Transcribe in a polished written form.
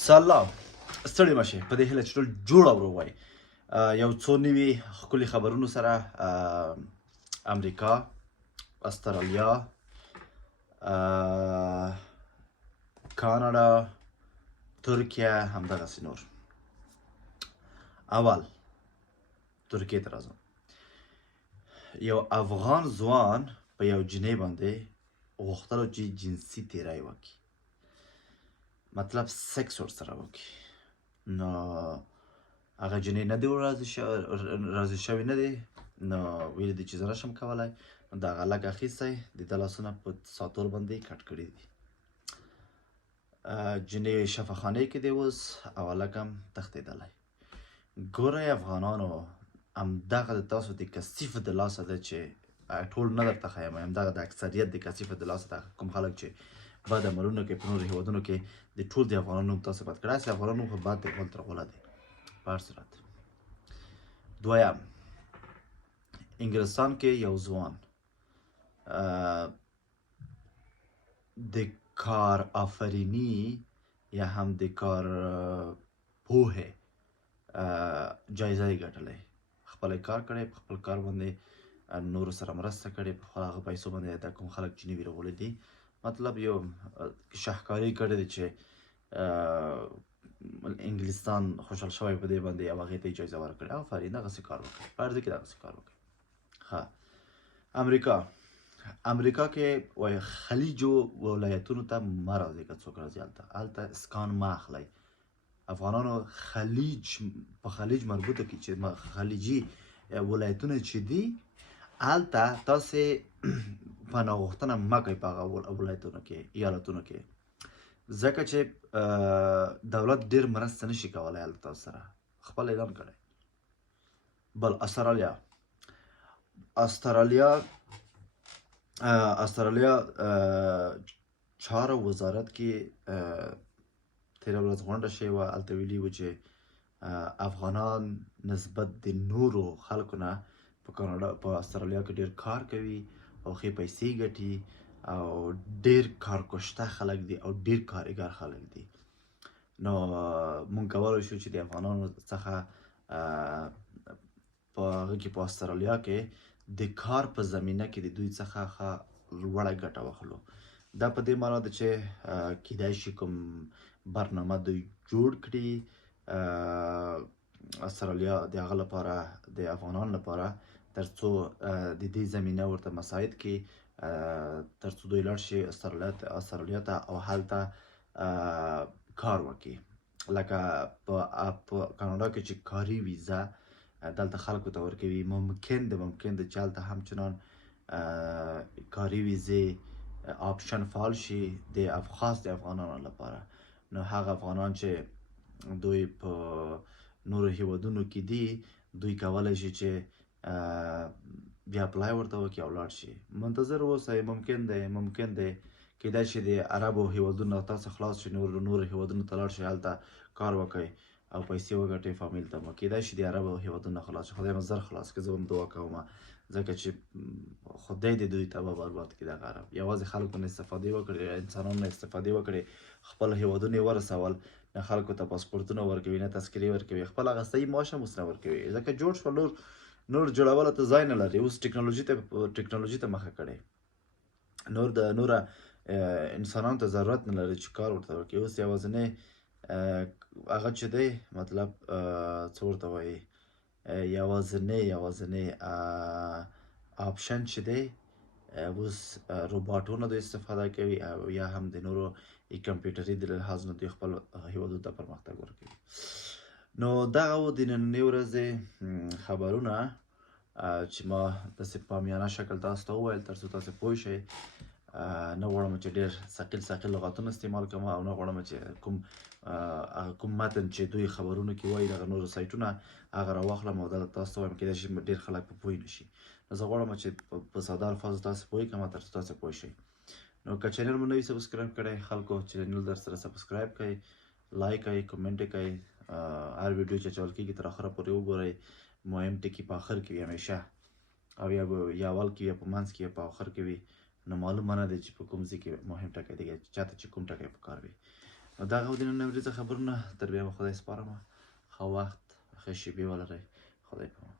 سلام ستړي مشه په دې هیله چې ټول جوړ او وای یو څو نوي ښکلي خبرونو سره امریکا، استرالیا، کاناډا، ترکیه، همدغسې نور. اول ترکیې ته راځم. یو افغان ځوان په یو جنۍ باندې غوښتلو چې جنسي تیری وکړي، مطلب سیکس ورسره وکړي. نو هغه جنۍ نه دی راضي شوې نه دی، نو ویلي دي چې زه نشم کولی. نو د هغه لږ اخیستی، د ده لاسونه په ساتور باندې یې کټ کړي دي. جنۍ شفاخانې کې دی اوس او هلک هم تښتېدلی. ګورئ افغانانو، همدغه د تاسو د کثیفو د لاسه ده چې ټول نه درته ښیم، همدغه د اکثریت د کثیفو د لاسه ده کوم خلک چې بد عملونه کوي په نورو هېوادونو کې، د ټول د افغانانو نوم تاسو بد کړی. هسې افغانانو نوم خو بد دی، غول تر غوله دی. په هر صورت، دویم، انګلستان کې یو ځوان د کار آفریني یا هم د کار پوهې جایزه یې ګټلی. خپله یې کار کړی، په خپل کار باندې نورو سره مرسته کړې، په هغه پیسو باندې د کوم خلک چې نوي راغلي دي، مطلب یو شهکاري کړې ده چې انګلستان خوشحال شوی په دې باندې او هغې ته یې جایزه ورکړې. آفرین، دغسې کار وکړئ، په هر ځای کې دغسې کار وکړئ. ښه، امریکا کې وایي خلیجو ولایتونو ته مه راځئ که څوک راځي هلته اسکان مه اخلئ. افغانانو خلیج په خلیج مربوطه کې چې خلیجي ولایتونه چې دي هلته تاسې پناه غوښتنه مه کوئ په هغه ولایتونو کې، ایالتونو کې، ځکه چې دولت ډېر مرسته نشي کولی هلته تاسو سره. خپل اعلان کړی. بل استرالیا چارو وزارت کې تېره ورځ غونډه شوې وه. هلته ویلي وو چې افغانان نسبت د نورو خلکو نه په استرالیا کې ډېر کار کوي او ښې پیسې ګټي او ډېر کارکشته خلک دي او ډېر کارګر خلک دي. نو مونږ کولی شو چې د افغانانو څخه په هغه کې په استرالیا کې د کار په زمینه کې د دوی څخه ښه لوړه ګټه واخلو. دا په دې معنا ده چې کیدای شي کوم برنامه دوی جوړ کړي استرالیا د هغه لپاره، د افغانانو لپاره، تر څو د دې زمینه ورته مساعد کړي، تر څو دوی لاړ شي استرالیا ته او هلته کار وکړي. لکه په کاناډا کې چې کاري ویزه دلته خلکو ته ورکوي، ممکن ده چې هلته همچنان کاري ویزې آپشن فعال شي خاص د افغانانو لپاره. نو هغه افغانان چې دوی په نورو هیوادونو کې دي، دوی کولی شي چې بیا اپلای ورته وکړي او لاړ شي. منتظر اوسئ، ممکن دی کیدای شي د عربو هیوادونو تاسو خلاص شي، نورو هیوادونو ته لاړ شئ، هلته کار وکئ او پیسې وګټئ، فامیل ته مو کیدای شي د عربو هیوادونو خلاص شي. خدای مو زر خلاص کړي، زه به هم دعا کوم، ځکه چې خدای دې دوی تباه برباد کړي. دغه عرب یوازې خلکو نه استفادې وکړي، انسانانو نه استفادې وکړي، خپل هیوادونه یې ورسول، نه خلکو ته پاسپورټونه ورکوي، نه تذکرې ورکوي، خپل هغه صحیح معاش هم اوس نه ورکوي، ځکه جوړ شول نور جوړولو ته ځای نه لري. اوس ټکنالوژي ته مخه کړې، نوره انسانانو ته ضرورت نه لري چې کار ورته وکړي. اوس یوازینی هغه چې دی، مطلب څه ورته وایي، یوازینی آپشن چې دی اوس روباټونو د استفاده کوي او یا هم د نورو کمپیوټري د لحاظ نه دوی خپل هیوادونو ته پرمختګ ورکوي. نو دغه و د نننۍ ورځې خبرونه چې ما داسې په عامیانه شکل تاسو ته وویل، تر څو تاسو پوه شئ. نه غواړم چې ډېر ثقیل لغاتونه استعمال کړم او نه غواړم چې کوم متن چې دوی خبرونو کې وایي دغه نورو سایټونه هغه راواخلم او دلته تاسو ته ووایم، کیدای شي ډېر خلک په پوه نه شي. نو زه غواړم چې په ساده الفاظو تاسو پوه کړم تر څو تاسو پوه شئ. نو که چینل مو نوي سبسکرایب کړئ، خلکو چینل در سره سبسکرایب کړئ، لایک کړئ، کمنټ یې کړئ، هر ویډیو چې اچول کېږي تر اخره پورې وګورئ. مهم ټکي په آخر کې وي همیشه، او یا اول کې یا په منځ کې یا په آخر کې وي. نو معلومه نه دی چې په کوم ځای کې مهم ټکی دی، چاته چې کوم ټکی پکار وي. نو دغه و د نن ورځې خبرونه، تر بیا به خدای سپارم. ښه وخت، ښه شېبې ولرئ. خدای په امان.